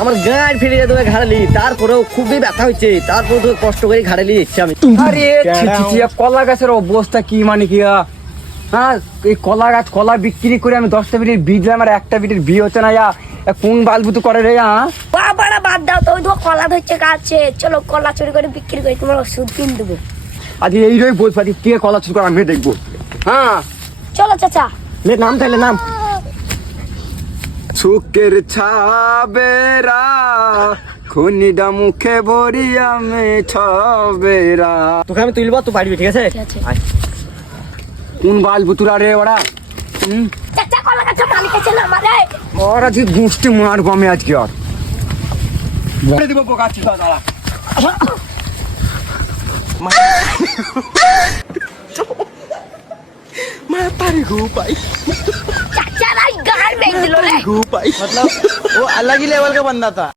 আমার গাড় ফিরে যেতে ঘাড়ালি, তারপরেও খুবই ব্যথা হচ্ছে, তারপর তো কষ্ট করে ঘাড়ালি এসছি আমি। আরে কলা গাছের অবস্থা কি মানে কি হ্যাঁ, এই কলা গাছ কলা বিক্রি করে আমি 10টা বিটির বীজলাম আর একটা বিটির বিয়ে হচ্ছে না। কোন বালবুতু করে রে? বাবারা বাদ দাও তো, ওই তো কলা ধরছে গাছে, চলো কলা চুরি করে বিক্রি করে তোমার ওষুধ কিনে দেবো। আজকে এই রই বলছি, আজকে কে কলা চুরি করে আমি দেখবো। হ্যাঁ চলো চাচা। নাম তাইলে নাম সুকের ছাবেরা খুনিডা মুখে ভরিয়া মে ছবেরা। তোকে আমি তুলবো, তুই পারবি, ঠিক আছে? ঠিক আছে। কোন বালবুতুরা রে ওরা? চাচা কলা গাছের মালিক আছে না আমারে? ওর আজকে গুষ্টি মারবো আমি আজকে। আর বলে দিব বোকাচ্ছি দাদা। चाचा भाई गाड़ में दिलो रे। मतलब वो अलग ही लेवल का बंदा था।